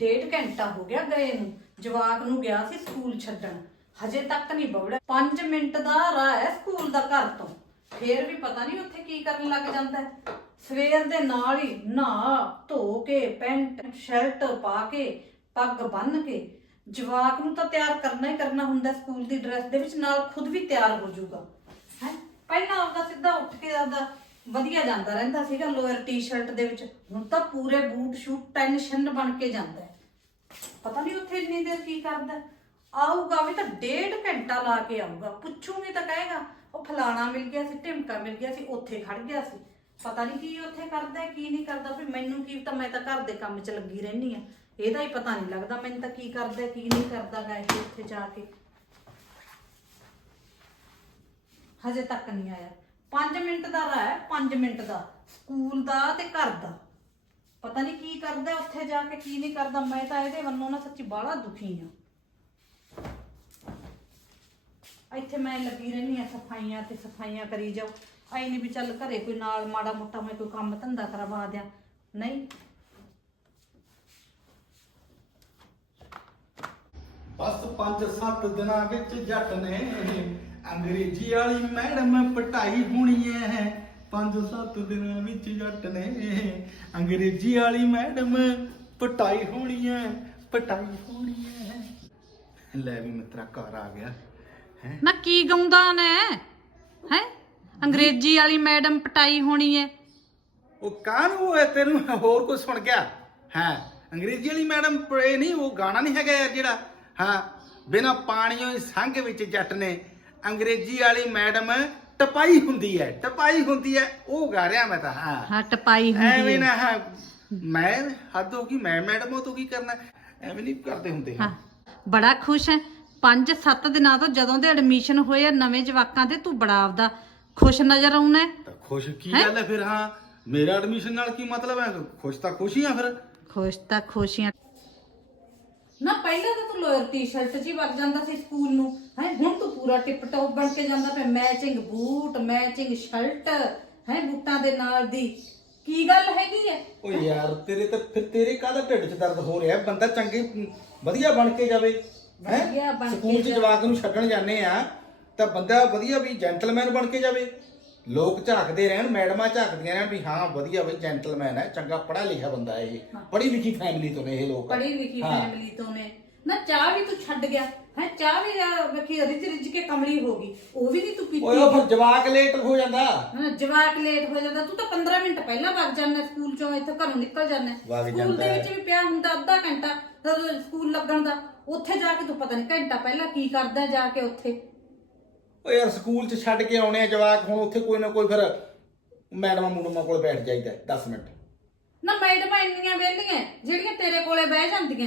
ਡੇਢ ਘੰਟਾ ਹੋ ਗਿਆ ਗਏ ਨੂੰ, ਜਵਾਕ ਨੂੰ ਗਿਆ ਸੀ ਸਕੂਲ ਛੱਡਣ। ਹਜੇ ਤੱਕ ਨਹੀਂ ਬਵੜਿਆ 5 ਮਿੰਟ ਦਾ ਰਾਹ ਹੈ ਸਕੂਲ ਦਾ ਘਰ ਤੋਂ। ਫੇਰ ਵੀ ਪਤਾ ਨਹੀਂ ਉੱਥੇ ਕੀ ਕਰਨ ਲੱਗ ਜਾਂਦਾ ਹੈ। ਸਵੇਰ ਦੇ ਨਾਲ ਹੀ ਨਹਾ, ਧੋ ਕੇ, ਪੈਂਟ, ਸ਼ਰਟ ਪਾ ਕੇ, ਪੱਗ ਬੰਨ ਕੇ, ਜਵਾਕ ਨੂੰ ਤਾਂ ਤਿਆਰ ਕਰਨਾ ਹੀ ਕਰਨਾ ਹੁੰਦਾ ਸਕੂਲ ਦੀ ਡਰੈਸ ਦੇ ਵਿੱਚ, ਨਾਲ ਖੁਦ ਵੀ ਤਿਆਰ ਹੋ ਜਾਊਗਾ। ਹੈ? ਪਹਿਲਾਂ ਆਪਦਾ ਸਿੱਧਾ ਉੱਠ ਕੇ ਆਪਦਾ ਵਧੀਆ ਜਾਂਦਾ ਰਹਿੰਦਾ ਸੀਗਾ ਲੋਅਰ ਟੀ-ਸ਼ਰਟ ਦੇ ਵਿੱਚ। ਹੁਣ ਤਾਂ ਪੂਰੇ ਬੂਟ ਸ਼ੂਟ ਟੈਨਸ਼ਨ ਬਣ ਕੇ ਜਾਂਦਾ ਹੈ। ਪਤਾ ਨਹੀਂ ਉੱਥੇ ਇੰਨੀ ਦੇਰ ਕੀ ਕਰਦਾ ਹੈ। ਆਊਗਾ ਵੀ ਤਾਂ ਡੇਢ ਘੰਟਾ ਲਾ ਕੇ ਆਊਗਾ। ਪੁੱਛੂਗੀ ਤਾਂ ਕਹੇਗਾ ਉਹ ਫਲਾਣਾ ਮਿਲ ਗਿਆ ਸੀ ਢਿਮਕਾ ਮਿਲ ਗਿਆ ਸੀ ਉੱਥੇ ਖੜ ਗਿਆ ਸੀ। ਪਤਾ ਨਹੀਂ ਕੀ ਉੱਥੇ ਕਰਦਾ ਹੈ, ਕੀ ਨਹੀਂ ਕਰਦਾ ਵੀ ਮੈਨੂੰ ਕੀ ਤਾਂ ਮੈਂ ਤਾਂ ਘਰ ਦੇ ਕੰਮ 'ਚ ਲੱਗੀ ਰਹਿੰਦੀ ਆ ਇਹਦਾ ਹੀ ਪਤਾ ਨਹੀਂ ਲੱਗਦਾ ਮੈਨੂੰ ਤਾਂ ਕੀ ਕਰਦਾ ਹੈ, ਕੀ ਨਹੀਂ ਕਰਦਾ ਗਾ ਇਹ ਉੱਥੇ ਜਾ ਕੇ। ਹਜੇ ਤੱਕ ਨਹੀਂ ਆਇਆ। 5 ਮਿੰਟ ਦਾ ਰਾਹ ਹੈ 5 ਮਿੰਟ ਦਾ। ਸਕੂਲ ਦਾ ਤੇ ਘਰ ਦਾ। ਪਤਾ ਨਹੀਂ ਕੀ ਕਰਦਾ ਉੱਥੇ ਜਾ ਕੇ, ਕੀ ਨਹੀਂ ਕਰਦਾ। ਮੈਂ ਤਾਂ ਇਹਦੇ ਵੱਲੋਂ ਨਾ ਸੱਚੀ ਬਾਹਲਾ ਦੁਖੀ ਆ। ਇੱਥੇ ਮੈਂ ਲੱਗੀ ਰਹਿੰਦੀ ਆ ਸਫਾਈਆਂ ਤੇ ਸਫਾਈਆਂ ਕਰੀ ਜਾਓ। ਆਈ ਨਹੀਂ ਵੀ ਚੱਲ ਘਰੇ ਕੋਈ ਨਾਲ ਮਾੜਾ ਮੋਟਾ ਮੈਂ ਕੋਈ ਕੰਮ ਧੰਦਾ ਕਰਵਾ ਦਿਆਂ। ਨਹੀਂ। ਬਸ 5-7 ਦਿਨਾਂ ਵਿੱਚ ਜੱਟ ਨੇ ਅੰਗਰੇਜ਼ੀ ਵਾਲੀ ਮੈਡਮ ਪਟਾਈ ਹੋਣੀ ਐ। 5-7 ਦਿਨਾਂ ਵਿੱਚ ਜੱਟ ਨੇ। ਅੰਗਰੇਜ਼ੀ ਵਾਲੀ ਮੈਡਮ ਪਟਾਈ ਹੋਣੀ ਐ। ਪਟਾਈ ਹੋਣੀ ਐ। ਲੈ ਵੀ ਮਿੱਤਰਾ ਘਰ ਆ ਗਿਆ। ਹੈ? ਨਾ ਕੀ ਗਾਉਂਦਾ ਨੇ? ਹੈ? ਅੰਗਰੇਜ਼ੀ ਵਾਲੀ ਮੈਡਮ ਪਟਾਈ ਹੋਣੀ ਹੈ ਉਹ ਕਾਹਨੂੰ ਹੈ ਤੈਨੂੰ? ਹੋਰ ਕੁਝ ਸੁਣ ਗਿਆ। ਹਾਂ? ਅੰਗਰੇਜ਼ੀ ਵਾਲੀ ਮੈਡਮ ਇਹ ਨਹੀਂ ਉਹ ਗਾਣਾ ਨਹੀਂ ਹੈਗਾ ਯਾਰ ਜਿਹੜਾ। ਹਾਂ? ਬਿਨਾ ਪਾਣੀਓ ਹੀ ਸੰਘ ਵਿੱਚ ਜੱਟ ਨੇ। ਅੰਗਰੇਜ਼ੀ ਵਾਲੀ ਮੈਡਮ ਟਪਾਈ ਹੁੰਦੀ ਹੈ ਟਪਾਈ ਹੁੰਦੀ ਹੈ ਉਹ ਗਾ ਰਿਹਾ ਮੈਂ ਤਾਂ ਹਾਂ। ਹਾਂ ਟਪਾਈ ਐਵੇਂ ਨਾ ਹਾਂ ਮੈਂ ਹੱਦ ਹੋ ਗਈ ਮੈਂ ਮੈਡਮ ਹੋ ਤੂੰ ਕੀ ਕਰਨਾ ਐਵੇਂ ਨਹੀਂ ਕਰਦੇ ਹੁੰਦੇ ਹਾਂ। ਬੜਾ ਖੁਸ਼ ਹੈ 5-7 ਦਿਨਾਂ ਤੋਂ ਜਦੋਂ ਦੇ ਐਡਮਿਸ਼ਨ ਹੋਏ ਆ ਨਵੇਂ ਜਵਾਕਾਂ ਦੇ ਤੂੰ ਬੜਾ ਆਪਦਾ ਖੁਸ਼ ਨਜ਼ਰ ਆਉਣਾ ਹੈ। ਤਾਂ ਖੁਸ਼ ਕੀ ਗੱਲ ਹੈ ਫਿਰ ਹਾਂ ਮੇਰਾ ਐਡਮਿਸ਼ਨ ਨਾਲ ਕੀ ਮਤਲਬ ਹੈ? ਖੁਸ਼ ਤਾਂ ਖੁਸ਼ ਹੀ ਆ ਫਿਰ। ਖੁਸ਼ ਤਾਂ ਖੁਸ਼ੀਆਂ ਨਾ ਪਹਿਲਾਂ ਤਾਂ ਤੂੰ ਲੋਅਰ ਟੀ-ਸ਼ਰਟ 'ਚ ਹੀ ਵਗ ਜਾਂਦਾ ਸੀ ਸਕੂਲ ਨੂੰ। ਹੈ ਹੁਣ ਤੂੰ ਪੂਰਾ ਟਿਪ ਟੌਪ ਬਣ ਕੇ ਜਾਂਦਾ ਪਿਆ। ਮੈਚਿੰਗ ਬੂਟ ਮੈਚਿੰਗ ਸ਼ਰਟ ਹੈ ਬੂਟਾਂ ਦੇ ਨਾਲ ਦੀ। ਕੀ ਗੱਲ ਹੈਗੀ ਹੈ ਓ ਯਾਰ ਤੇਰੇ ਤਾਂ ਫਿਰ ਤੇਰੇ ਕਾਹਦਾ ਢਿੱਡ 'ਚ ਦਰਦ ਹੋ ਰਿਹਾ? ਬੰਦਾ ਚੰਗੇ ਵਧੀਆ ਬਣ ਕੇ ਜਾਵੇ। ਹੈਂ? ਵਧੀਆ ਬਣ ਕੇ ਸਕੂਲ 'ਚ ਜਾਵੇ। ਜਵਾਕ ਨੂੰ ਛੱਡਣ ਜਾਂਦੇ ਆ ਤਾਂ ਬੰਦਾ ਵਧੀਆ ਵੀ ਜੈਂਟਲਮੈਨ ਬਣ ਕੇ ਜਾਵੇ। ਲੋਕ ਝਾਕਦੇ ਰਹਿਣ ਮੈਡਮਾਂ ਝਾਕਦੀਆਂ ਰਹਿਣ ਵੀ ਹਾਂ ਵਧੀਆ ਬਈ ਜੈਂਟਲਮੈਨ ਹੈ ਚੰਗਾ ਪੜ੍ਹਿਆ ਲਿਖਿਆ ਬੰਦਾ ਇਹ। ਪੜ੍ਹੀ ਲਿਖੀ ਫੈਮਿਲੀ ਤੋਂ ਨੇ ਇਹ ਲੋਕ। ਪੜ੍ਹੀ ਲਿਖੀ ਹਾਂ। ਫੈਮਿਲੀ ਤੋਂ ਨੇ ਨਾ ਚਾਹ ਵੀ ਤੂੰ ਛੱਡ ਗਿਆ। ਹੈ ਚਾਹ ਵੀ ਆ, ਵੇਖੀ ਰਿਜ ਕੇ ਕਮਲੀ ਹੋ ਗਈ। ਉਹ ਵੀ ਨਹੀਂ ਤੂੰ ਪੀਤੀ। ਓਏ ਉਹ ਫਿਰ ਜਵਾਕ ਲੇਟ ਹੋ ਜਾਂਦਾ। ਹਾਂ, ਜਵਾਕ ਲੇਟ ਹੋ ਜਾਂਦਾ। ਤੂੰ ਤਾਂ 15 ਮਿੰਟ ਪਹਿਲਾਂ ਵਗ ਜਾਂਦਾ ਸਕੂਲ ਚੋਂ ਇੱਥੋਂ ਘਰੋਂ ਨਿਕਲ ਜਾਂਦਾ। ਵਗ ਸਕੂਲ ਜਾਂਦਾ ਦੇ ਹੈ। ਵਿੱਚ ਵੀ ਪਿਆ ਹੁੰਦਾ ਅੱਧਾ ਘੰਟਾ ਸਕੂਲ ਲੱਗਣ ਦਾ। ਉੱਥੇ ਜਾ ਕੇ ਤੂੰ ਪਤਾ ਨਹੀਂ ਘੰਟਾ ਪਹਿਲਾਂ ਕੀ ਕਰਦਾ ਜਾ ਕੇ ਉੱਥੇ। ਓ ਯਾਰ ਸਕੂਲ 'ਚ ਛੱਡ ਕੇ ਆਉਣੇ ਆ ਜਵਾਕ ਹੁਣ ਉੱਥੇ ਕੋਈ ਨਾ ਕੋਈ ਫਿਰ ਮੈਡਮਾਂ ਮੂਡਮਾਂ ਕੋਲ ਬੈਠ ਜਾਈਦਾ 10 ਮਿੰਟ। ਨਾ ਮੈਡਮਾਂ ਇੰਨੀਆਂ ਵਿਹਲੀਆਂ ਜਿਹੜੀਆਂ ਤੇਰੇ ਕੋਲੇ ਬਹਿ ਜਾਂਦੀਆਂ।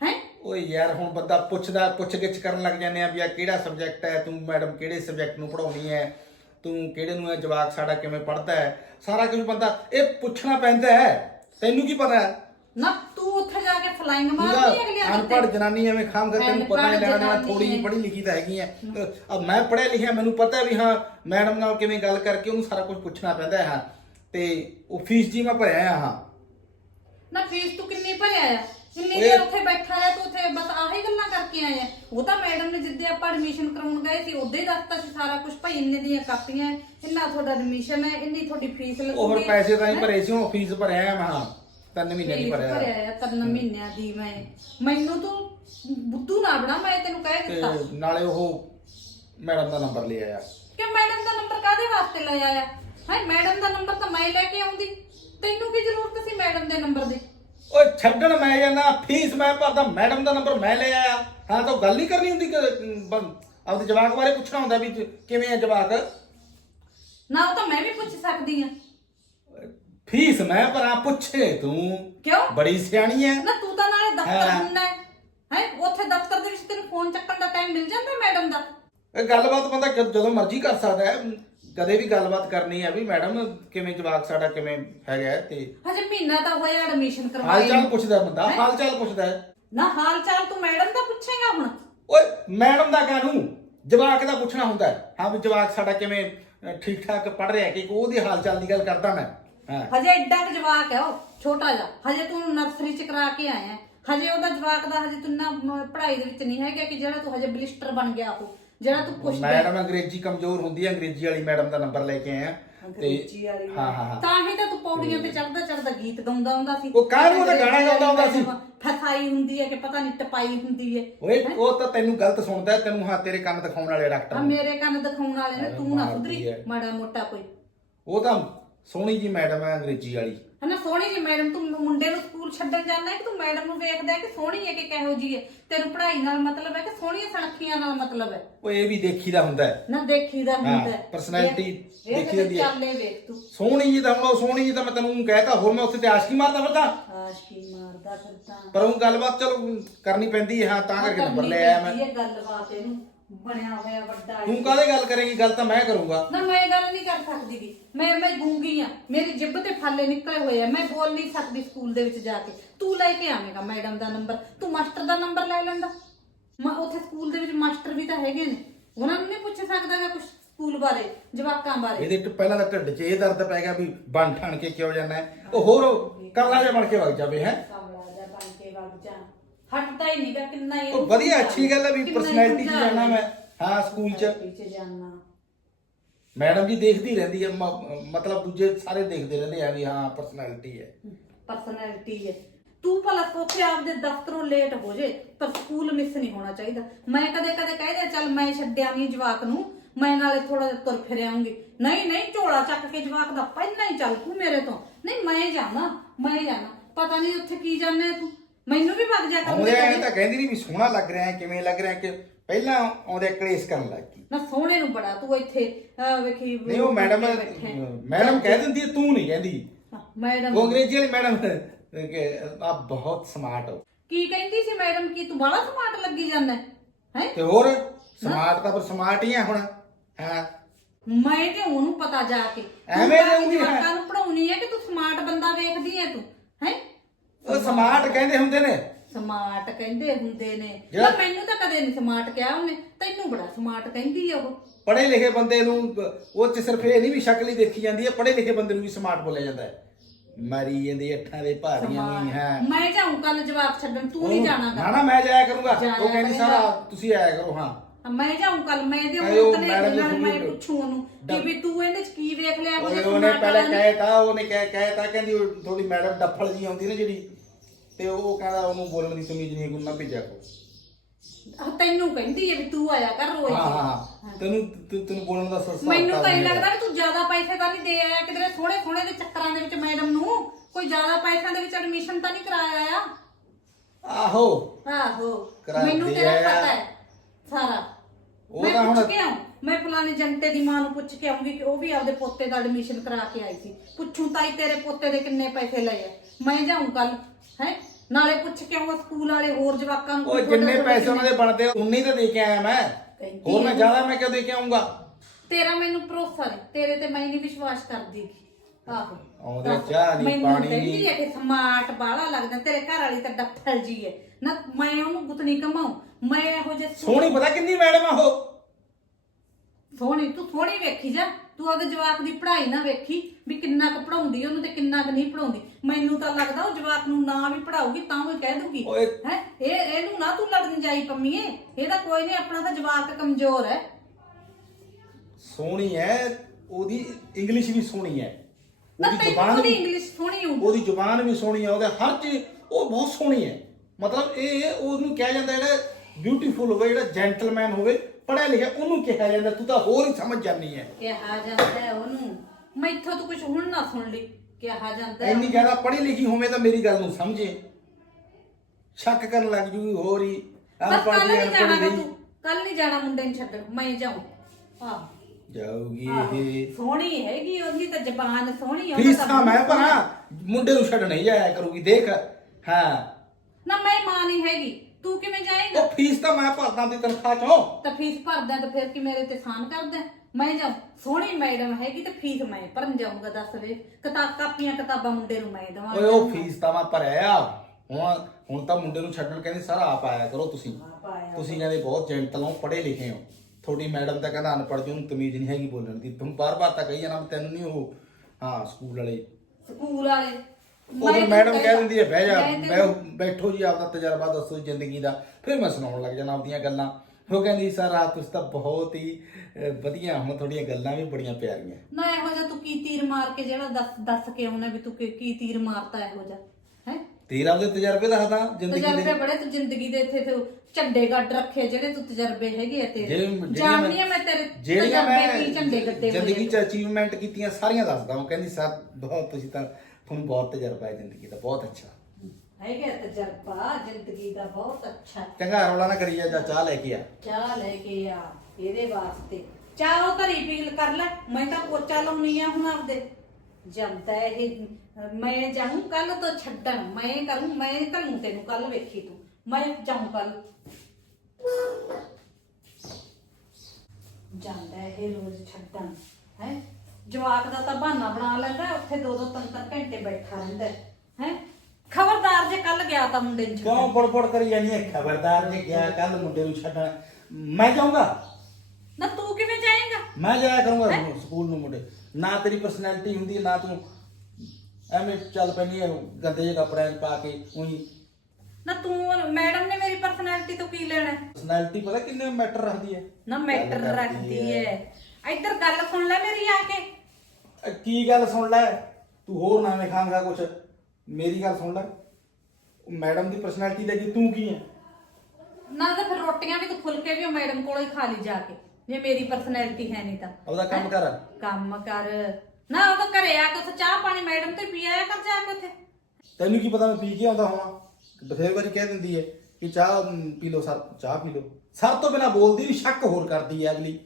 ਹੈ? ਓਏ ਯਾਰ ਹੁਣ ਬੰਦਾ ਪੁੱਛਦਾ ਪੁੱਛ ਗਿੱਛ ਕਰਨ ਲੱਗ ਜਾਂਦੇ ਆ ਵੀ ਆ ਕਿਹੜਾ ਸਬਜੈਕਟ ਹੈ ਤੂੰ ਮੈਡਮ ਕਿਹੜੇ ਸਬਜੈਕਟ ਨੂੰ ਪੜਾਉਣੀ ਹੈ ਤੂੰ ਕਿਹੜੇ ਨੂੰ ਇਹ ਜਵਾਕ ਸਾਡਾ ਕਿਵੇਂ ਪੜਦਾ ਹੈ? ਸਾਰਾ ਕੁਝ ਬੰਦਾ ਇਹ ਪੁੱਛਣਾ ਪੈਂਦਾ ਹੈ ਤੈਨੂੰ ਕੀ ਪਤਾ ਹੈ? ਨਾ ਤੂੰ ਉੱਥੇ ਫਲਾਈਂਗ ਮਾਰਦੀ ਅਗਲੀਆਂ ਤਾਂ ਅਨਪੜ੍ਹ ਜਨਾਨੀ ਐਵੇਂ ਖਾਮ ਕਰ ਤੈਨੂੰ ਪਤਾ ਨਹੀਂ ਲੈਣਾ ਦੇਣਾ ਥੋੜੀ ਜਿਹੀ। ਪੜ੍ਹੀ ਲਿਖੀ ਤਾਂ ਹੈਗੀ ਹੈ। ਅਬ ਮੈਂ ਪੜ੍ਹਿਆ ਲਿਖਿਆ ਮੈਨੂੰ ਪਤਾ ਵੀ ਹਾਂ ਮੈਡਮ ਨਾਲ ਕਿਵੇਂ ਗੱਲ ਕਰਕੇ ਉਹਨੂੰ ਸਾਰਾ ਕੁਝ ਪੁੱਛਣਾ ਪੈਂਦਾ ਹੈ ਹਾਂ। ਤੇ ਉਹ ਫੀਸ ਜੀ ਮੈਂ ਭਰਿਆ ਆ ਹਾਂ। ਨਾ ਫੀਸ ਤੂੰ ਕਿੰਨੀ ਭਰਿਆ ਆ? ਓਏ- ਦੇਰ ਉੱਥੇ ਬੈਠਾ ਰਿਹਾ ਤੂੰ ਉੱਥੇ ਬਸ ਆਹੀ ਗੱਲਾਂ ਕਰਕੇ ਆਇਆ ਉਹ ਤਾਂ ਮੈਡਮ ਨੇ ਜਿੱਦੇ ਆਪਾਂ ਐਡਮਿਸ਼ਨ ਕਰਾਉਣ ਗਏ ਸੀ ਉਦੋਂ ਹੀ ਦੱਸਤਾ ਸੀ ਸਾਰਾ ਕੁਝ। ਭਾਈ ਇੰਨੇ ਦੀਆਂ ਕਾਪੀਆਂ ਹੈ, ਇੰਨਾ ਤੁਹਾਡਾ ਐਡਮਿਸ਼ਨ ਹੈ ਇੰਨੀ ਤੁਹਾਡੀ ਫੀਸ ਲੱਗੂਗੀ ਉਹ ਫਿਰ ਪੈਸੇ ਤਾਂ ਹੀ ਭਰੇ ਸੀ ਉਹ ਫੀਸ ਭਰਿਆ ਆ ਮੈਂ ਹਾਂ। ਤਿੰਨ ਮਹੀਨੇ ਦੀ ਭਰਿਆ ਭਰਿਆ ਆ ਤਿੰਨ ਮਹੀਨਿਆਂ ਦੀ ਮੈਂ। ਮੈਨੂੰ ਤੂੰ ਬੁੱਧੂ ਨਾ ਬਣਾ ਮੈਂ ਤੈਨੂੰ ਕਹਿ ਤੇ ਦਿੱਤਾ। ਨਾਲੇ ਉਹ ਮੈਡਮ ਦਾ ਨੰਬਰ ਲੈ ਆਇਆ। ਕਿ ਮੈਡਮ ਦਾ ਨੰਬਰ ਕਾਦੇ ਵਾਸਤੇ ਲੈ ਆਇਆ? ਹੈ ਮੈਡਮ ਦਾ ਨੰਬਰ ਤਾਂ ਮੈਂ ਲੈ ਕੇ ਆਉਂਦੀ। ਤੈਨੂੰ ਕੀ ਜ਼ਰੂਰਤ ਸੀ ਮੈਡਮ ਦੇ ਨੰਬਰ ਦੀ? ਓਏ ਛੱਡਣ ਮੈਂ ਜਾਂਦਾ ਫੀਸ ਮੈਂ ਭਰਦਾ ਮੈਡਮ ਦਾ ਨੰਬਰ ਮੈਂ ਲੈ ਆਇਆ। ਹਾਂ ਤਾਂ ਉਹ ਗੱਲ ਹੀ ਕਰਨੀ ਹੁੰਦੀ ਕਿ ਅਮ, ਬ- ਆਪਦੇ ਜਵਾਕ ਬਾਰੇ ਪੁੱਛਣਾ ਹੁੰਦਾ ਵੀ ਜ- ਕਿਵੇਂ ਹੈ ਜਵਾਕ? ਨਾ ਉਹ ਤਾਂ ਮੈਂ ਵੀ ਪੁੱਛ ਸਕਦੀ ਆ। ਫੀਸ ਮੈਂ ਭਰਾਂ ਪੁੱਛੇ ਤੂੰ। ਕਿਉਂ? ਬੜੀ ਸਿਆਣੀ ਹੈ ਨਾ ਤੂੰ ਤਾਂ ਨਾਲੇ ਦਫ਼ਤਰ ਹਾਂ। ਹੁੰਦਾ ਹੈ ਹੈ ਉੱਥੇ ਦਫ਼ਤਰ ਦੇ ਵਿੱਚ ਤੈਨੂੰ ਫੋਨ ਚੱਕਣ ਦਾ ਟਾਈਮ ਮਿਲ ਜਾਂਦਾ ਮੈਡਮ ਦਾ? ਇਹ ਗੱਲਬਾਤ ਬੰਦਾ ਜਦੋਂ ਮਰਜ਼ੀ ਕਰ ਸਕਦਾ ਹੈ ਕਦੇ ਵੀ ਗੱਲਬਾਤ ਕਰਨੀ ਹੈ ਵੀ ਮੈਡਮ ਕਿਵੇਂ ਜਵਾਕ ਸਾਡਾ ਕਿਵੇਂ ਹੈਗਾ ਹੈ ਤੇ ਹਜੇ ਮਹੀਨਾ ਤਾਂ ਹੋਇਆ ਐਡਮਿਸ਼ਨ ਹਾਲ ਕਰਵਾਈ ਚਾਲ ਨੂੰ। ਪੁੱਛਦਾ ਬੰਦਾ? ਹਾਲ ਚਾਲ ਪੁੱਛਦਾ ਹੈ। ਨਾ ਹਾਲ ਚਾਲ ਤੂੰ ਮੈਡਮ ਦਾ ਪੁੱਛੇਗਾ ਹੁਣ? ਓਏ ਮੈਡਮ ਦਾ ਕਾਨੂੰ ਜਵਾਕ ਦਾ ਪੁੱਛਣਾ ਹੁੰਦਾ ਹੈ। ਹਾਂ ਵੀ ਜਵਾਕ ਸਾਡਾ ਕਿਵੇਂ ਅ, ਠੀਕ ਠਾਕ ਪੜ ਰਿਹਾ ਕਿ ਉਹਦੀ ਹਾਲ ਚਾਲ ਦੀ ਗੱਲ ਕਰਦਾ ਮੈਂ? ਹਾਂ। ਹਜੇ ਐਡਾ ਕੁ ਜਵਾਕ ਹੈ ਉਹ ਛੋਟਾ ਜਿਹਾ। ਹਜੇ ਤੂੰ ਨਰਸਰੀ ਚ ਕਰਾ ਕੇ ਆਇਆ ਹੈ। ਹਜੇ ਉਹਦਾ ਜਵਾਕ ਦਾ ਹਜੇ ਤੂੰ ਨਾ ਪੜ੍ਹਾਈ ਦੇ ਵਿੱਚ ਨਹੀਂ ਹੈਗਾ ਕਿ ਜਿਹੜਾ ਤੂੰ ਹਜੇ ਬਲਿਸਟਰ ਬਣ ਗਿਆ ਉਹ ਜਿਹੜਾ ਤੂੰ ਪੁੱਛਦਾ ਮੈਡਮ ਅੰਗਰੇਜ਼ੀ ਕਮਜ਼ੋਰ ਹੁੰਦੀ ਹੈ ਅੰਗਰੇਜ਼ੀ ਵਾਲੀ ਮੈਡਮ ਦਾ ਨੰਬਰ ਲੈ ਕੇ ਆਏ ਆ ਅੰਗਰੇਜ਼ੀ ਵਾਲੀ ਹਾਂ ਹਾਂ ਹਾਂ। ਤਾਂ ਹੀ ਤਾਂ ਤੂੰ ਪੌੜੀਆਂ ਤੇ ਚੜਦਾ ਚੜਦਾ ਗੀਤ ਗਾਉਂਦਾ ਹੁੰਦਾ ਸੀ। ਉਹ ਕਾਹਨੂੰ ਉਹਦਾ ਗਾਣਾ ਗਾਉਂਦਾ ਹੁੰਦਾ ਸੀ? ਫਸਾਈ ਹੁੰਦੀ ਹੈ ਕਿ ਪਤਾ ਨਹੀਂ ਟਪਾਈ ਹੁੰਦੀ ਹੈ। ਓਏ ਉਹ ਤਾਂ ਤੈਨੂੰ ਗਲਤ ਸੁਣਦਾ ਹੈ, ਤੈਨੂੰ ਹਾਂ ਤੇਰੇ ਕੰਨ ਦਿਖਾਉਣ ਵਾਲੇ ਡਾਕਟਰ ਆ ਨੇ। ਮੇਰੇ ਕੰਨ ਦਿਖਾਉਣ ਵਾਲੇ ਨੇ ਤੂੰ ਨਾ ਮਾਰਦੀ ਸੁਧਰੀ ਹੈ। ਮਾੜਾ ਮੋਟਾ ਕੋਈ। ਉਹ ਤਾਂ ਸੋਹਣੀ ਜੀ ਮੈਡਮ ਹੈ ਅੰਗਰੇਜ਼ੀ ਵਾਲੀ। ਹਨਾ ਸੋਹਣੀ ਜੀ ਮੈਡਮ ਤੂੰ ਮੁੰਡੇ ਨੂੰ ਸਕੂਲ ਛੱਡਣ ਜਾਂਦਾ ਹੈ ਕਿ ਤੂੰ ਮੈਡਮ ਨੂੰ ਵੇਖਦਾ ਹੈ ਕਿ ਸੋਹਣੀ ਹੈ ਕਿ ਕਿਹੋ ਜੀ ਹੈ? ਤੈਨੂੰ ਪੜ੍ਹਾਈ ਨਾਲ ਮਤਲਬ ਹੈ ਕਿ ਸੋਹਣੀਆਂ ਸੁਨੱਖੀਆਂ ਨਾਲ ਮਤਲਬ ਹੈ? ਉਹ ਇਹ ਵੀ ਦੇਖੀਦਾ ਹੁੰਦਾ ਹੈ। ਨਾ ਦੇਖੀਦਾ ਹੁੰਦਾ ਹੈ। personality ਦੇਖੀ ਜਾਂਦੀ ਹੈ। ਚੱਲੇ ਵੇਖ ਤੂੰ। ਸੋਹਣੀ ਜੀ ਤਾਂ ਹੁਣ ਉਹ ਸੋਹਣੀ ਜੀ ਤਾਂ ਮੈਂ ਤੈਨੂੰ ਕਹਿਤਾ ਹੋਰ ਮੈਂ ਉੱਥੇ ਤੇ ਆਸ਼ਕੀ ਮਾਰਦਾ ਫਿਰਦਾ। ਆਸ਼ਕੀ ਮਾਰਦਾ ਫਿਰਦਾ। ਪਰ ਉਹ ਗੱਲਬਾਤ ਚਲੋ ਕਰਨੀ ਪੈਂਦੀ ਹੈ ਹਾਂ ਤਾਂ ਕਰਕੇ ਨੰਬਰ ਲੈ ਆਇਆ ਮੈਂ। ਇਹ ਗੱਲਬਾਤ ਇਹਨੂੰ। ਬਣਿਆ ਹੋਇਆ ਵੱਡਾ ਤੂੰ ਕਾਹਦੇ ਗੱਲ ਕਰੇਂਗੀ? ਗੱਲ ਤਾਂ ਮੈਂ ਕਰੂੰਗਾ। ਨਾ ਮੈਂ ਗੱਲ ਨਹੀਂ ਕਰ ਸਕਦੀ ਗੀ। ਮੈਂ ਮੈਂ ਗੂੰਗੀ ਆ। ਮੇਰੀ ਜਿੱਬ ਤੇ ਫਾਲੇ ਨਿਕਲੇ ਹੋਏ ਆ। ਮੈਂ ਬੋਲ ਨਹੀਂ ਸਕਦੀ ਸਕੂਲ ਦੇ ਵਿੱਚ ਜਾ ਕੇ। ਤੂੰ ਲੈ ਕੇ ਆਵੇਂਗਾ ਮੈਡਮ ਦਾ ਨੰਬਰ। ਤੂੰ ਮਾਸਟਰ ਦਾ ਨੰਬਰ ਲੈ ਲੈਂਦਾ। ਮੈਂ ਉੱਥੇ ਸਕੂਲ ਦੇ ਵਿੱਚ ਮਾਸਟਰ ਵੀ ਤਾਂ ਹੈਗੇ ਨੇ। ਉਹਨਾਂ ਨੂੰ ਨਹੀਂ ਪੁੱਛ ਸਕਦਾਗਾ ਕੁਝ ਸਕੂਲ ਬਾਰੇ ਜਵਾਕਾਂ ਬਾਰੇ। ਇਹਦੇ ਚ ਪਹਿਲਾਂ ਤਾਂ ਢਿੱਡ 'ਚ ਇਹ ਦਰਦ ਪੈ ਗਿਆ ਵੀ ਬਣ ਠਣ ਕੇ ਕਿਉਂ ਜਾਣਾ ਹੈ। ਉਹ ਹੋਰ ਕਰਲਾ ਜਿਹਾ ਬਣ ਕੇ ਵਗ ਜਾਵੇ ਹੈ? ਕਮਲਾ ਜਾ ਬਣ ਕੇ ਵਗ ਜਾ। ਹਟਦਾ ਹੀ ਨਹੀਂਗਾ ਕਿੰਨਾ ਹੀ ਉਹ ਵਧੀਆ ਅੱਛੀ ਗੱਲ ਹੈ ਵੀ ਕਿੰਨਾ ਹੀ ਪਰਸਨੈਲਿਟੀ 'ਚ ਸਮਝਾ ਜਾਣਾ ਮੈਂ। ਹਾਂ ਸਕੂਲ 'ਚ। ਮੈਡਮ ਜੀ ਦੇਖਦੀ ਰਹਿੰਦੀ ਹੈ ਮ- ਮਤਲਬ ਦੂਜੇ ਸਾਰੇ ਦੇਖਦੇ ਰਹਿੰਦੇ ਆ ਵੀ ਹਾਂ ਪਰਸਨੈਲਿਟੀ ਹੈ। ਪਰਸਨੈਲਿਟੀ ਹੈ। ਤੂੰ ਭਲਾ ਉੱਥੇ ਆਪਦੇ ਦਫ਼ਤਰੋਂ ਲੇਟ ਹੋ ਜੇ ਪਰ ਸਕੂਲ ਮਿਸ ਨਹੀਂ ਹੋਣਾ ਚਾਹੀਦਾ। ਮੈਂ ਕਦੇ ਕਦੇ ਕਹਿ ਚੱਲ ਮੈਂ ਛੱਡਿਆ ਨਹੀਂ ਜਵਾਕ ਨੂੰ ਮੈਂ ਨਾਲੇ ਥੋੜਾ ਜਿਹਾ ਤੁਰ ਫਿਰ ਆਉਂਗੀ ਨਹੀਂ ਨਹੀਂ ਝੋਲਾ ਚੱਕ ਕੇ ਜਵਾਕ ਦਾ ਪਹਿਲਾਂ ਹੀ ਚੱਲ ਤੂੰ ਮੇਰੇ ਤੋਂ। ਨਹੀਂ ਮੈਂ ਜਾਣਾ ਮੈਂ ਜਾਣਾ ਪਤਾ ਨਹੀਂ ਉੱਥੇ ਕੀ ਜਾਣਾ ਤੂੰ। ਮੈਨੂੰ ਵੀ ਵਗ ਜਾ ਆਉਂਦੇ ਆਏ ਤਾਂ ਕਹਿੰਦੀ ਨਹੀਂ ਵੀ ਸੋਹਣਾ ਲੱਗ ਰਿਹਾ ਹੈ ਕਿਵੇਂ ਲੱਗ ਰਿਹਾ ਕਿ ਪਹਿਲਾਂ ਆਉਂਦੇ ਕਲੇਸ਼ ਕਰਨ ਲੱਗ ਗਈ। ਨਾ ਸੋਹਣੇ ਨੂੰ ਬੜਾ ਤੂੰ ਇੱਥੇ ਅਹ, ਵੇਖੀ ਨਹੀਂ ਉਹ ਮੈਡਮ ਬੈਠੇ। ਮੈਡਮ ਕਹਿ ਦਿੰਦੀ ਹੈ ਤੂੰ ਨਹੀਂ ਕਹਿੰਦੀ। ਮੈਡਮ। ਉਹ ਅੰਗਰੇਜ਼ੀ ਵਾਲੀ ਮੈਡਮ ਕਿ ਆਪ ਬਹੁਤ ਸਮਾਰਟ ਹੋ। ਕੀ ਕਹਿੰਦੀ ਸੀ ਮੈਡਮ ਕੀ ਤੂੰ ਬਾਲਾ ਸਮਾਰਟ ਲੱਗੀ ਜਾਂਦਾ ਹੈ ਤੇ ਹੋਰ ਸਮਾਰਟ ਤਾਂ ਪਰ ਸਮਾਰਟ ਹੀ ਆ ਹੁਣ ਹਾਂ? ਮੈਂ ਤੇ ਉਹਨੂੰ ਪਤਾ ਜਾ ਕੇ। ਤੂੰ ਐਵੇਂ ਤਾਂ ਰਹੂੰਗੀ। ਜਵਾਕਾਂ ਨੂੰ ਪੜਾਉਣੀ ਹੈ ਕਿ ਤੂੰ ਸਮਾਰਟ ਬੰਦਾ ਵੇਖਦੀ ਹੈ ਤੂੰ ਹੈ? ਉਹ ਸਮਾਰਟ ਕਹਿੰਦੇ ਹੁੰਦੇ ਨੇ। ਸਮਾਰਟ ਕਹਿੰਦੇ ਹੁੰਦੇ ਨੇ। ਜਿਹੜਾ- ਪਰ ਮੈਨੂੰ ਤਾਂ ਕਦੇ ਨਹੀਂ ਸਮਾਰਟ ਕਿਹਾ ਉਹਨੇ। ਤੈਨੂੰ ਬੜਾ ਸਮਾਰਟ ਕਹਿੰਦੀ ਆ ਉਹ। ਪੜ੍ਹੇ ਲਿਖੇ ਬੰਦੇ ਨੂੰ ਉਹ ਚ ਸਿਰਫ ਇਹ ਨਹੀਂ ਵੀ ਸ਼ਕਲ ਹੀ ਦੇਖੀ ਜਾਂਦੀ ਹੈ ਪੜ੍ਹੇ ਲਿਖੇ ਬੰਦੇ ਨੂੰ ਵੀ ਸਮਾਰਟ ਬੋਲਿਆ ਜਾਂਦਾ ਹੈ। ਮਾਰੀ ਜਾਂਦੀ ਅੱਠਾਂ ਦੇ ਭਾਰੀਆਂ ਵੀ ਹੈ। ਮੈਂ ਜਾਉਂ ਕੱਲ ਜਵਾਬ ਛੱਡਣ ਤੂੰ ਨਹੀਂ ਜਾਣਾ ਨਾ ਨਾ ਮੈਂ ਜਾਇਆ ਕਰੂੰਗਾ। ਜਾਇਆ ਉਹ ਕਹਿੰਦੀ ਕਰੇਗਾ। ਸਾਰਾ ਤੁਸੀਂ ਆਇਆ ਕਰੋ ਹਾਂ। ਮੈਂ ਜਾਉਂ ਕੱਲ ਮੈਂ ਇਹਦੇ ਕਹੇ ਉਹ ਨਾਲ ਨੂੰ ਮੈਂ ਪੁੱਛੂ ਉਹਨੂੰ ਕਿ ਵੀ ਤੂੰ ਇਹਦੇ ਚ ਕੀ ਵੇਖ ਲਿਆ ਉਹਨੇ ਪਹਿਲਾਂ ਕਹਿਤਾ ਉਹਨੇ ਕਹਿ ਕਹਿਤਾ ਕਹਿੰਦੀ ਥੋੜੀ ਮੈਡਮ ਡੱਫਲ ਜੀ ਆਉਂਦੀ ਨਾ ਜਿਹੜੀ ਤੇ ਉਹ ਕਹਿੰਦਾ ਉਹਨੂੰ ਬੋਲਣ ਦੀ ਤਮੀਜ਼ ਨਹੀਂ ਗੁੰਨਾ ਭੇਜਿਆ ਕੋ ਤੈਨੂੰ ਕਹਿੰਦੀ ਹੈ ਵੀ ਤੂੰ ਆਇਆ ਕਰ ਰੋਜ਼। ਹਾਂ ਹਾਂ ਹਾਂ। ਤੈਨੂੰ ਤੈਨੂੰ- ਤੈਨੂੰ ਬੋਲਣ ਦਾ ਸਰਸਾ ਮੈਨੂੰ ਤਾਂ ਇਹ ਲੱਗਦਾ ਵੀ ਤੂੰ ਜ਼ਿਆਦਾ ਪੈਸੇ ਤਾਂ ਨਹੀਂ ਦੇ ਆਇਆ ਕਿਧਰੇ ਥੋੜੇ ਥੋੜੇ ਦੇ ਚੱਕਰਾਂ ਦੇ ਵਿੱਚ ਮੈਡਮ ਨੂੰ। ਕੋਈ ਜ਼ਿਆਦਾ ਪੈਸਿਆਂ ਦੇ ਵਿੱਚ ਐਡਮਿਸ਼ਨ ਤਾਂ ਨਹੀਂ ਕਰਾਇਆ ਆ ਆਹੋ। ਆਹੋ। ਕਰਾ ਮੈਨੂੰ ਤੇਰਾ ਦਿਆ। ਪਤਾ ਹੈ ਸਾਰਾ। ਉਹ ਮੈਂ ਤਾਂ ਹੁਣ- ਪੁੱਛ ਕੇ ਆਉਂ ਮੈਂ ਫਲਾਣੇ ਜੰਟੇ ਦੀ ਮਾਂ ਨੂੰ ਪੁੱਛ ਕੇ ਆਉਂਗੀ ਕਿ ਉਹ ਵੀ ਆਪਦੇ ਪੋਤੇ ਦਾ ਐਡਮਿਸ਼ਨ ਕਰਾ ਕੇ ਆਈ ਸੀ। ਪੁੱਛੂ ਤਾਈ ਤੇਰੇ ਪੋਤੇ ਦੇ ਕਿੰਨੇ ਪੈਸੇ ਲਏ ਆ। ਮੈਂ ਜਾਉਂ ਕੱਲ ਹੈ? ਨਾਲੇ ਪੁੱਛ ਕੇ ਆਉਂਗਾ ਸਕੂਲ ਵਾਲੇ ਹੋਰ ਜਵਾਕਾਂ ਨੂੰ ਉਹ ਜਿੰਨੇ ਪੈਸੇ ਉਹਨਾਂ ਦੇ ਬਣਦੇ ਉਨੇ ਹੀ ਤਾਂ ਦੇ ਕੇ ਆਇਆ ਮੈਂ। ਕਹਿੰਦੀ ਹੋਰ ਮੈਂ। ਜ਼ਿਆਦਾ ਮੈਂ ਕਿਉਂ ਦੇ ਕੇ ਆਉਂਗਾ ਤੇਰਾ ਮੈਨੂੰ ਭਰੋਸਾ ਨਹੀਂ ਤੇਰੇ ਤੇ ਮੈਂ ਨਹੀਂ ਵਿਸ਼ਵਾਸ ਕਰਦੀ ਆਹੋ। ਆਉਂਦੇ। ਚਾਹ ਮੈਨੂੰ ਪਾਣੀ। ਕਹਿੰਦੀ। ਹੈ ਕਿ ਸਮਾਰਟ ਬਾਲਾ ਲੱਗਦਾ ਤੇਰੇ ਘਰ ਵਾਲੀ ਤਾਂ ਡੱਫਲ ਜੀ ਹੈ ਨਾ ਮੈਂ ਉਹਨੂੰ ਗੁੱਤਨੀ ਕਮਾਉ ਮੈਂ ਇਹੋ ਜਿਹੇ ਸੋਹਣੀ ਪਤਾ ਕਿੰਨੀ ਮੈਡਮ ਆ ਉਹ? ਸੋਹਣੀ ਤੂੰ ਸੋਹਣੀ ਵੇਖੀ ਜਾ। ਤੂੰ ਉਹਦੇ ਜਵਾਕ ਦੀ ਪੜ੍ਹਾਈ ਨਾ ਵੇਖੀ ਵੀ ਕਿੰਨਾ ਕੁ ਪੜਾਉਂਦੀ ਉਹਨੂੰ ਤੇ ਕਿੰਨਾ ਕੁ ਨਹੀਂ ਪੜਾਉਂਦੀ ਮੈਨੂੰ ਤਾਂ ਲੱਗਦਾ ਉਹ ਜਵਾਕ ਨੂੰ ਨਾ ਵੀ ਪੜਾਉਗੀ ਤਾਂ ਉਹ ਕਹਿ ਦੂਗੀ ਓਏ। ਹੈ? ਇਹ ਇਹਨੂੰ ਨਾ ਤੂੰ ਲੜਨ ਜਾਈ ਪੰਮੀਏ। ਇਹਦਾ ਕੋਈ ਨਹੀਂ ਆਪਣਾ ਤਾਂ ਜਵਾਕ ਕਮਜ਼ੋਰ ਹੈ। ਸੋਹਣੀ ਹੈ ਉਹਦੀ ਇੰਗਲਿਸ਼ ਵੀ ਸੋਹਣੀ ਹੈ। ਨਾ ਉਹਦੀ ਤੈਨੂੰ ਜ਼ੁਬਾਨ ਉਹਦੀ ਵੀ ਇੰਗਲਿਸ਼ ਸੋਹਣੀ ਹੋਊ ਉਹਦੀ ਜ਼ੁਬਾਨ ਵੀ ਸੋਹਣੀ ਹੈ ਉਹਦੇ ਹਰ ਚੀਜ਼ ਉਹ ਬਹੁਤ ਸੋਹਣੀ ਹੈ। ਮਤਲਬ ਇਹ ਉਹਨੂੰ ਕਿਹਾ ਜਾਂਦਾ ਜਿਹੜਾ ਬਿਊਟੀਫੁਲ ਹੋਵੇ ਜਿਹੜਾ ਜੈਂਟਲਮੈਨ ਹੋਵੇ ਪੜ੍ਹਿਆ ਲਿਖਿਆ ਉਹਨੂੰ ਕਿਹਾ ਜਾਂਦਾ ਤੂੰ ਤਾਂ ਹੋਰ ਹੀ ਸਮਝ ਜਾਂਦੀ ਹੈ ਕਿਹਾ ਜਾਂਦਾ ਹੈ ਉਹਨੂੰ। ਮੈਥੋਂ ਤੂੰ ਕੁਝ ਹੁਣ ਨਾ ਸੁਣ ਲਈ। ਕਿਹਾ ਜਾਂਦਾ ਹੈ ਇੰਨੀ ਜ਼ਿਆਦਾ ਪੜ੍ਹੀ ਲਿਖੀ ਹੋਵੇ ਤਾਂ ਮੇਰੀ ਗੱਲ ਨੂੰ ਸਮਝੇ। ਸ਼ੱਕ ਕਰਨ ਲੱਗ ਜੂਗੀ ਹੋਰ ਹੀ ਬਸ ਕੱਲ ਨਹੀਂ ਜਾਣਾ ਗਾ ਤੂੰ। ਕੱਲ ਨਹੀਂ ਜਾਣਾ ਮੁੰਡੇ ਨੂੰ ਛੱਡਣ। ਮੈਂ ਜਾਉਂ ਆਹ। ਜਾਊਗੀ ਇਹ। ਸੋਹਣੀ ਹੈਗੀ ਉਹਦੀ ਤਾਂ ਜ਼ਬਾਨ ਸੋਹਣੀ ਉਹਦਾ ਫੀਸਾਂ ਤਾਂ ਮੈਂ ਭਰਾਂ। ਮੁੰਡੇ ਨੂੰ ਛੱਡ ਨਹੀਂ ਜਾਇਆ ਕਰੂਗੀ ਦੇਖ। ਹਾਂ। ਨਾ ਮੈਂ ਮਾਂ ਨਹੀਂ ਹੈਗੀ। ਤੂੰ ਕਿਵੇਂ ਜਾਏਗਾ? ਉਹ ਫੀਸ ਤਾਂ ਮੈਂ ਭਰਦਾ ਦੀ ਤਨਖਾਹ ਚੋਂ। ਤਾਂ ਫੀਸ ਭਰਦਾ ਤਾਂ ਫਿਰ ਕੀ ਮੇਰੇ ਤੇ ਸਾਨ ਕਰਦਾ? ਮੈਂ ਜਾ ਸੋਹਣੀ ਮੈਡਮ ਹੈਗੀ ਤੇ ਫੀਸ ਮੈਂ ਭਰਨ ਜਾਊਂਗਾ ਦੱਸ ਵੇ। ਕਿਤਾਬ ਕਾਪੀਆਂ ਕਿਤਾਬਾਂ ਮੁੰਡੇ ਨੂੰ ਮੈਂ ਦਵਾਂ ਓਏ ਉਹ ਫੀਸ ਤਾਂ ਮੈਂ ਭਰਿਆ ਹੁਣ ਹੁਣ ਤਾਂ ਮੁੰਡੇ ਨੂੰ ਛੱਡਣ ਕਹਿੰਦੇ ਸਾਰਾ ਆਪ ਆਇਆ ਕਰੋ ਤੁਸੀਂ। ਤੁਸੀਂ ਕਹਿੰਦੇ ਬਹੁਤ ਜੈਂਟਲ ਹੋ ਪੜ੍ਹੇ ਲਿਖੇ ਹੋ। ਤੁਹਾਡੀ ਮੈਡਮ ਤਾਂ ਕਹਿੰਦਾ ਅਨਪੜ੍ਹ ਜੀ ਉਹਨੂੰ ਤਮੀਜ਼ ਨਹੀਂ ਹੈਗੀ ਬੋਲਣ ਦੀ। ਤੁਹਾਨੂੰ ਬਾਰ-ਬਾਰ ਤਾਂ ਕਹੀ ਜਾਣਾ ਤੈਨੂੰ ਨਹੀਂ ਉਹ ਹਾਂ ਸਕੂਲ ਵਾਲੇ। ਸਕੂਲ ਵਾਲੇ। ਉਹ ਤੈਨੂੰ ਮੈਡਮ ਕਹਿ ਦਿੰਦੀ ਹੈ ਬਹਿ ਜਾ ਬਹਿ- ਬੈਠੋ ਜੀ ਆਪਦਾ ਤਜਰਬਾ ਦੱਸੋ ਜ਼ਿੰਦਗੀ ਦਾ। ਫਿਰ ਮੈਂ ਸੁਣਾਉਣ ਲੱਗ ਜਾਣਾ ਆਪਦੀਆਂ ਗੱਲਾਂ। ਉਹ ਕਹਿੰਦੀ ਸਰ ਆਪ ਤੁਸੀਂ ਤਾਂ ਬਹੁਤ ਹੀ ਅਹ, ਵਧੀਆ ਹੋ ਤੁਹਾਡੀਆਂ ਗੱਲਾਂ ਵੀ ਬੜੀਆਂ ਪਿਆਰੀਆਂ। ਨਾ ਇਹੋ ਜਿਹਾ ਤੂੰ ਕੀ ਤੀਰ ਮਾਰ ਕੇ ਜਿਹੜਾ ਦੱਸ ਦੱਸ ਕੇ ਆਉਣਾ ਵੀ ਤੂੰ ਕੀ ਕੀ ਤੀਰ ਮਾਰਤਾ ਇਹੋ ਜਿਹਾ ਹੈ? ਤੇਰਾ ਉਹਦੇ ਤਜਰਬੇ ਦੱਸਦਾ ਜ਼ਿੰਦਗੀ ਤਜਰਬੇ ਦੇ ਬੜੇ ਤੂੰ ਜ਼ਿੰਦਗੀ ਦੇ ਇੱਥੇ ਤੇ ਝੰਡੇ ਗੱਡ ਰੱਖੇ ਜਿਹੜੇ ਤੂੰ ਤਜਰਬੇ ਹੈਗੇ ਆ ਤੇਰੇ। ਜਿਹੜੀਆਂ- ਜਾਣਦੀ ਆ ਮੈਂ ਤੇਰੇ ਜਿਹੜੀਆਂ ਤਜਰਬੇ ਕੀ ਝੰਡੇ ਗੱਡੇ ਹੋਏ ਜ਼ਿੰਦਗੀ। 'ਚ ਅਚੀਵਮੈਂਟ ਕੀਤੀਆਂ ਸਾਰੀਆਂ ਦੱਸਦਾ। ਹਾਂ ਕਹਿੰਦੀ ਸਰ ਬਹੁਤ ਤੁਸੀਂ ਤਾਂ ਤੁਹਾਨੂੰ ਬਹੁਤ ਤਜਰਬਾ ਹੈ ਜ਼ਿੰਦਗੀ ਦਾ ਬਹੁਤ ਅੱਛਾ ਹੈਗਾ ਤਜਰਬਾ ਜ਼ਿੰਦਗੀ ਦਾ ਬਹੁਤ ਅੱਛਾ ਚੰਗਾ ਰੌਲਾ ਨਾ ਕਰੀ ਜਾ ਜਾ ਚਾਹ ਲੈ ਕੇ ਆ ਚਾਹ ਲੈ ਕੇ ਆ ਇਹਦੇ ਵਾਸਤੇ ਚਾਹ ਉਹ ਘਰੀ ਪੀਲ ਕਰ ਲੈ ਮੈਂ ਤਾਂ ਪੋਚਾ ਲਾਉਣੀ ਆ ਹੁਣ ਆਪਦੇ ਜਾਂਦਾ ਇਹ ਮੈਂ ਜਾਊਂ ਕੱਲ ਤੋਂ ਛੱਡਣ ਮੈਂ ਕਰੂੰ ਮੈਂ ਘੱਲੂ ਤੈਨੂੰ ਕੱਲ ਵੇਖੀ ਤੂੰ ਮੈਂ ਜਾਊਂ ਕੱਲ ਜਾਂਦਾ ਇਹ ਰੋਜ਼ ਛੱਡਣ ਹੈ ਜਵਾਕ ਦਾ ਤਾਂ ਬਹਾਨਾ ਬਣਾ ਲੈਂਦਾ ਉੱਥੇ ਦੋ ਦੋ ਤਿੰਨ ਤਿੰਨ ਘੰਟੇ ਬੈਠਾ ਰਹਿੰਦਾ ਹੈ ਖਬਰਦਾਰ ਜੇ ਕੱਲ ਗਿਆ ਤਾਂ ਮੁੰਡੇ ਨੂੰ ਕਿਉਂ ਛੱਡਣ। ਬੜਬੜ ਕਰੀ ਜਾਂਦੀ ਹੈ? ਖਬਰਦਾਰ ਜੇ ਗਿਆ ਕੱਲ ਮੁੰਡੇ ਨੂੰ ਛੱਡਣ। ਮੈਂ ਜਾਊਂਗਾ? ਨਾ ਤੂੰ ਕਿਵੇਂ ਜਾਏਂਗਾ? ਮੈਂ ਜਾਇਆ ਕਰੂੰਗਾ ਸਕੂਲ ਨੂੰ ਮੁੰਡੇ। ਨਾ ਤੇਰੀ ਪਰਸਨੈਲਿਟੀ ਹੁੰਦੀ ਨਾ ਤੂੰ ਐਵੇਂ ਚੱਲ ਪੈਣੀ ਹੈ ਗੰਦੇ ਜਿਹੇ ਕੱਪੜਿਆਂ 'ਚ ਪਾ ਕੇ ਉਹੀ। ਨਾ ਤੂੰ ਮੈਡਮ ਨੇ ਮੇਰੀ ਪਰਸਨੈਲਿਟੀ ਤੋਂ ਕੀ ਲੈਣਾ? ਹੈ? ਪਰਸਨੈਲਿਟੀ ਪਤਾ ਕਿੰਨੇ ਮੈਟਰ ਰੱਖਦੀ ਹੈ? ਨਾ ਮੈਟਰ ਰੱਖਦੀ ਹੈ। ਇੱਧਰ ਗੱਲ ਸੁਣ ਲੈ ਮੇਰੀ ਆ ਕੇ। ਕੀ ਗੱਲ ਸੁਣ ਲੈ? ਤੂੰ ਹੋਰ ਨਾ ਵੇਖਾਂਗਾ ਕੁਛ। ਮੇਰੀ ਗੱਲ ਸੁਣ ਲੈ। ਮੈਡਮ ਦੀ ਪਰਸਨੈਲਿਟੀ ਦੇ ਕੀ ਤੂੰ ਕੀ ਹੈ ਨਾ ਤਾਂ ਫਿਰ ਰੋਟੀਆਂ ਵੀ ਤੂੰ ਫੁਲਕੇ ਵੀ ਉਹ ਮੈਡਮ ਕੋਲੋਂ ਹੀ ਖਾ ਲਈ ਜਾ ਕੇ। ਜੇ ਮੇਰੀ ਪਰਸਨੈਲਿਟੀ ਹੈ ਨਹੀਂ ਤਾਂ। ਉਹਦਾ ਕੰਮ ਕਰ। ਕੰਮ ਕਰ। ਨਾ ਉਹ ਤਾਂ ਘਰੇ ਆ ਕੇ ਉੱਥੇ ਚਾਹ ਪਾਣੀ ਮੈਡਮ ਤੇ ਪੀ ਆਇਆ ਕਰ ਜਾ ਕੇ ਉੱਥੇ। ਤੈਨੂੰ ਕੀ ਪਤਾ ਮੈਂ ਪੀ ਕੇ ਆਉਂਦਾ ਹਾਂ ਬਥੇਰੇ ਵਾਰੀ ਕਹਿ ਦਿੰਦੀ ਹੈ ਕਿ ਚਾਹ ਅਮ, ਪੀ ਲਓ ਸਰ ਚਾਹ ਪੀ ਲਓ। ਸਰ ਤੋਂ ਬਿਨਾ ਬੋਲਦੀ ਵੀ ਸ਼ੱਕ ਹੋਰ ਕਰਦੀ ਹੈ ਅਗਲੀ।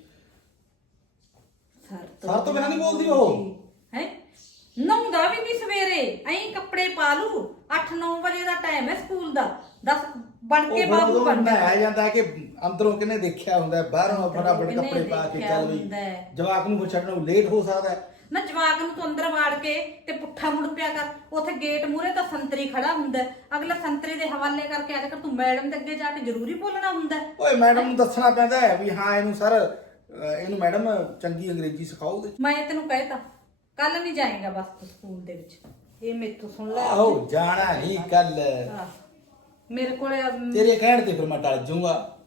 ਸਰ ਸਰ ਤੋਂ ਬਿਨਾਂ ਨਹੀਂ ਬੋਲਦੀ ਉਹ। ਹੈ? ਨਹਾਉਂਦਾ ਵੀ ਨਹੀਂ ਸਵੇਰੇ। ਐਂ ਕੱਪੜੇ ਪਾ ਲੂ 8-9 ਵਜੇ ਦਾ ਟਾਈਮ ਹੈ ਸਕੂਲ ਦਾ। ਦੱਸ ਬਣ ਕੇ ਬਾਬੂ ਬਣ ਨਹਾਇਆ ਜਾਂਦਾ ਕਿ ਅੰਦਰੋਂ ਕਿਨੇ ਦੇਖਿਆ ਹੁੰਦਾ ਬਾਹਰੋਂ ਫਟਾਫਟ ਕੱਪੜੇ ਪਾ ਕੇ ਚੱਲ ਵੀ। ਜਵਾਕ ਨੂੰ ਛੱਡਣ ਨੂੰ ਲੇਟ ਹੋ ਸਕਦਾ ਹੈ। ਨਾ ਜਵਾਕ ਨੂੰ ਤੂੰ ਅੰਦਰ ਵਾੜ ਕੇ ਤੇ ਪੁੱਠਾ ਮੁੜ ਪਿਆ ਕਰ। ਉਥੇ ਗੇਟ ਮੂਹਰੇ ਤਾਂ ਸੰਤਰੀ ਖੜਾ ਹੁੰਦਾ। ਅਗਲਾ ਸੰਤਰੀ ਦੇ ਹਵਾਲੇ ਕਰਕੇ ਆ ਕਰ। ਤੂੰ ਮੈਡਮ ਦੇ ਅੱਗੇ ਜਾ ਕੇ ਜ਼ਰੂਰੀ ਬੋਲਣਾ ਹੁੰਦਾ। ਓਏ ਮੈਡਮ ਨੂੰ ਦੱਸਣਾ ਪੈਂਦਾ ਹੈ ਵੀ ਹਾਂ ਇਹਨੂੰ ਸਰ ਅਹ ਇਹਨੂੰ ਮੈਡਮ ਚੰਗੀ ਅੰਗਰੇਜ਼ੀ ਸਿਖਾਓਗੇ? ਮੈਂ ਤੈਨੂੰ ਕਹਿਤਾ ਕੱਲ ਨਹੀਂ ਜਾਏਗਾ ਬਸ ਤੂੰ ਸਕੂਲ ਦੇ ਵਿੱਚ। ਇਹ ਮੇਥੋਂ ਸੁਣ ਲੈ। ਆਹੋ ਜਾਣਾ ਨਹੀਂ ਕੱਲ। ਆਹ, ਮੇਰੇ ਕੋਲੇ ਤੇਰੇ ਕਹਿਣ ਤੇ ਫਿਰ ਮੈਂ ਟਲ ਜਾਊਂਗਾ।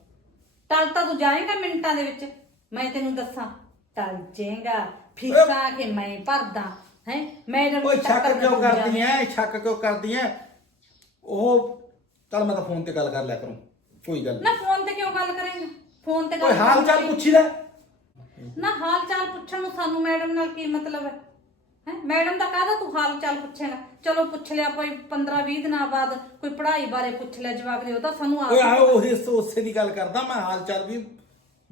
ਟਲ ਤਾਂ ਤੂੰ ਜਾਏਗਾ ਮਿੰਟਾਂ ਦੇ ਵਿੱਚ। ਮੈਂ ਤੈਨੂੰ ਦੱਸਾਂ ਟਲ ਜਾਏਗਾ। ਫੀਸਾਂ ਕਿ ਮੈਂ ਭਰਦਾ ਹੈ? ਓਏ ਨੂੰ ਸ਼ੱਕ ਟੱਕਰ ਕਿਉਂ ਕਰਦੀ। ਐ? ਸ਼ੱਕ ਕਿਉਂ ਕਰਦੀ ਐ? ਉਹ ਚੱਲ ਮੈਂ ਤਾਂ ਫੋਨ ਤੇ ਗੱਲ ਕਰ ਲਿਆ ਕਰੂੰ। ਕੋਈ ਗੱਲ ਨਾ ਫੋਨ ਤੇ ਕਿਉਂ ਗੱਲ ਕਰੇਂਗਾ? ਫੋਨ ਤੇ ਨੀ। ਓਏ ਹਾਲ ਚਾਲ। ਪੁੱਛੀ ਲੈ। ਨਾ ਹਾਲ ਚਾਲ ਪੁੱਛਣ ਨੂੰ ਸਾਨੂੰ ਮੈਡਮ ਨਾਲ ਕੀ ਮਤਲਬ ਹੈ? ਹੈ? ਮੈਡਮ ਦਾ ਕਾਹਦਾ ਤੂੰ ਹਾਲ ਚਾਲ ਪੁੱਛੇਗਾ? ਚਲੋ ਪੁੱਛ ਲਿਆ ਕੋਈ 15 20 ਦਿਨਾਂ ਬਾਅਦ ਕੋਈ ਪੜ੍ਹਾਈ ਬਾਰੇ ਪੁੱਛ ਲਿਆ ਜਵਾਬ ਦੇ ਉਹ ਤਾਂ ਸਾਨੂੰ ਓਏ ਆਪ ਆਹੋ ਉਹੀ ਉਸੇ ਦੀ ਗੱਲ ਕਰਦਾ ਮੈਂ ਹਾਲ ਚਾਲ ਵੀ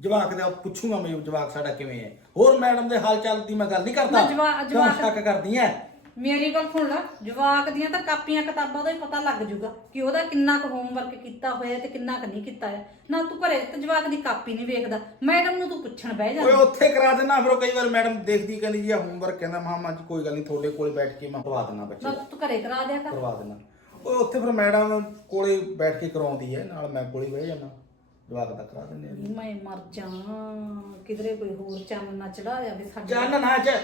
ਜਵਾਕ ਦਾ ਪੁੱਛੂਗਾ ਮੈਂ ਜਵਾਕ ਸਾਡਾ ਕਿਵੇਂ ਹੈ। ਹੋਰ ਮੈਡਮ ਦੇ ਹਾਲ ਚਾਲ ਦੀ ਮੈਂ ਗੱਲ ਨਹੀਂ ਕਰਦਾ। ਨਾ ਜਵਾ- ਜਵਾਕ- ਸ਼ੱਕ ਕਰਦੀ ਐ? ਮੇਰੀ ਗੱਲ ਸੁਣ ਲੈ ਜਵਾਕ ਦੀਆਂ ਤਾਂ ਕਾਪੀਆਂ ਕਿਤਾਬਾਂ ਦਾ ਹੀ ਪਤਾ ਲੱਗ ਜੂਗਾ ਕਿ ਉਹਦਾ ਕਿੰਨਾ ਕੁ ਹੋਮਵਰਕ ਕੀਤਾ ਹੋਇਆ ਤੇ ਕਿੰਨਾ ਕੁ ਨਹੀਂ ਕੀਤਾ ਹੈ ਨਾ ਤੂੰ ਘਰੇ ਤੇ ਜਵਾਕ ਦੀ ਕਾਪੀ ਨਹੀਂ ਵੇਖਦਾ ਮੈਡਮ ਨੂੰ ਤੂੰ ਪੁੱਛਣ ਬਹਿ ਓਏ ਜਾਂਦਾ ਉੱਥੇ ਕਰਾ ਦੇਣਾ ਫਿਰ ਉਹ ਕਈ ਵਾਰ ਮੈਡਮ ਦੇਖਦੀ ਕਹਿੰਦੀ ਜੀ ਆ ਹੋਮਵਰਕ ਕਹਿੰਦਾ ਮਾਮਾ ਜੀ ਕੋਈ ਗੱਲ ਨਹੀਂ ਤੁਹਾਡੇ ਕੋਲੇ ਬੈਠ ਕੇ ਮੈਂ ਕਰਵਾ ਦੇਣਾ ਬੱਚੇ ਨਾ। ਦਾ। ਤੂੰ ਘਰੇ ਕਰਾ ਦਿਆ ਕਰ। ਕਰਵਾ ਦੇਣਾ ਓਏ ਉੱਥੇ ਫਿਰ ਮੈਡਮ ਕੋਲੇ ਬੈਠ ਕੇ ਕਰਾਉਂਦੀ ਹੈ ਨਾਲ ਮੈਂ ਕੋਲੇ ਬਹਿ ਜਾਣਾ ਜਵਾਕ ਦਾ ਕਰਾ ਦਿੰਦੇ ਆ ਮੈਂ ਮਰ ਜਾ ਕਿਧਰੇ ਕੋਈ ਹੋਰ ਚੰਨ ਨਾ ਚੜਾ ਜਾਵੇ ਸਾਡੇ ਜਾਨ ਨਾ ਚ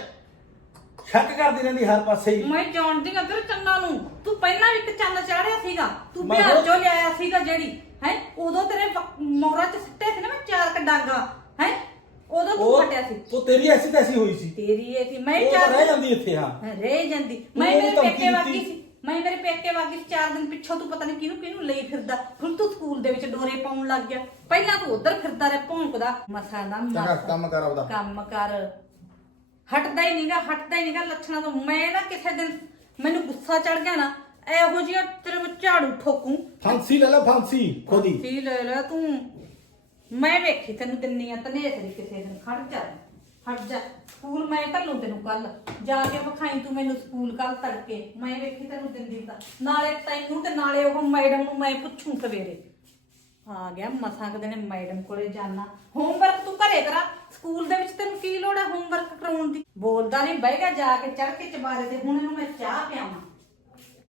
ਸ਼ੱਕ ਕਰਦੀ ਰਹਿੰਦੀ ਹਰ ਪਾਸੇ ਹੀ। ਮੈਂ ਜਾਣਦੀ ਆ ਤੇਰੇ ਚੰਨਾਂ ਨੂੰ। ਤੂੰ ਪਹਿਲਾਂ ਵੀ ਇੱਕ ਚੰਨ ਚਾੜਿਆ ਸੀਗਾ। ਤੂੰ ਮੈਂ ਬਿਹਾਰ ਹੋਰ- ਚੋਂ ਲਿਆਇਆ ਸੀਗਾ ਜਿਹੜੀ ਹੈ? ਉਦੋਂ ਤੇਰੇ ਮੋਹਰਾ ਚ ਸਿੱਟੇ ਸੀ ਨਾ ਮੈਂ ਚਾਰ ਕ ਡਾਂਗਾ ਹੈ? ਉਦੋਂ ਤੂੰ ਉਹ ਫਟਿਆ ਸੀ। ਉਹ ਤੇਰੀ ਐਸੀ ਤੈਸੀ ਹੋਈ ਸੀ। ਤੇਰੀ ਇਹ ਸੀ ਮੈਂ ਉਹ ਤਾਂ ਚਾਰ ਰਹਿ ਜਾਂਦੀ ਇੱਥੇ ਹਾਂ। ਰਹਿ ਜਾਂਦੀ। ਮੈਂ ਉਹਨੂੰ ਮੇਰੇ ਧਮਕੀ ਪੇਕੇ ਵਾਗੀ ਦਿੱਤੀ। ਸੀ। ਮੈਂ ਮੇਰੇ ਪੇਕੇ ਵਾਗੀ ਸੀ ਚਾਰ ਦਿਨ ਪਿੱਛੋਂ ਤੂੰ ਪਤਾ ਨਹੀਂ ਕਿਹਨੂੰ ਕਿਹਨੂੰ ਲਈ ਫਿਰਦਾ। ਹੁਣ ਤੂੰ ਸਕੂਲ ਦੇ ਵਿੱਚ ਡੋਰੇ ਪਾਉਣ ਲੱਗ ਗਿਆ। ਪਹਿਲਾਂ ਤੂੰ ਉਧਰ ਫਿਰਦਾ ਰਿਹਾ ਭੌਂਕਦਾ। ਮਸਾ ਦਾ ਚੰਗਾ ਮਸਾ। ਕੰਮ ਕਰ ਆਪਦਾ। ਕੰਮ ਕਰ। ਹਟਦਾ ਹੀ ਨਹੀਂਗਾ ਹਟਦਾ ਹੀ ਨਹੀਂਗਾ ਲੱਛਣਾਂ ਤੋਂ। ਮੈਂ ਨਾ ਕਿਸੇ ਦਿਨ ਮੈਨੂੰ ਗੁੱਸਾ ਚੜ ਗਿਆ ਨਾ ਇਹੋ ਜਿਹਾ ਤੇਰੇ ਵਿੱਚ ਝਾੜੂ ਠੋਕੂ। ਫਾਂਸੀ ਲੈ ਲੈ ਫਾਂਸੀ ਖੁਦੀ ਸੀ ਲੈ ਲੈ ਤੂੰ। ਮੈਂ ਵੇਖੀ ਤੈਨੂੰ ਦਿੰਨੀ ਆ ਤਨੇਸਰੀ ਕਿਸੇ ਦਿਨ। ਖੜ ਜਾ ਹਟ ਜਾ। ਸਕੂਲ ਮੈਂ ਘੱਲੂ ਤੈਨੂੰ ਕੱਲ। ਜਾ ਕੇ ਵਿਖਾਈ ਤੂੰ ਮੈਨੂੰ ਸਕੂਲ ਕੱਲ ਤੜਕੇ। ਮੈਂ ਵੇਖੀ ਤੈਨੂੰ ਦਿੰਦੀ ਤਾਂ। ਨਾਲੇ ਤੈਨੂੰ ਤੇ ਨਾਲੇ ਉਹ ਮੈਡਮ ਨੂੰ ਮੈਂ ਪੁੱਛੂ ਸਵੇਰੇ। ਆ ਗਿਆ, ਮਸਾਂ ਕਦੇ ਨੇ ਮੈਡਮ ਕੋਲੇ ਜਾਣਾ ਹੋਮਵਰਕ ਤੂੰ ਘਰੇ ਕਰਾ। ਸਕੂਲ ਦੇ ਵਿੱਚ ਤੈਨੂੰ ਕੀ ਲੋੜ ਹੈ ਹੋਮਵਰਕ ਕਰਾਉਣ ਦੀ? ਬੋਲਦਾ ਨਹੀਂ ਬਹਿ ਗਿਆ ਜਾ ਕੇ ਚੜ ਕੇ ਚਬਾਰੇ ਤੇ, ਹੁਣ ਇਹਨੂੰ ਮੈਂ ਚਾਹ ਪਿਆਵਾਂ।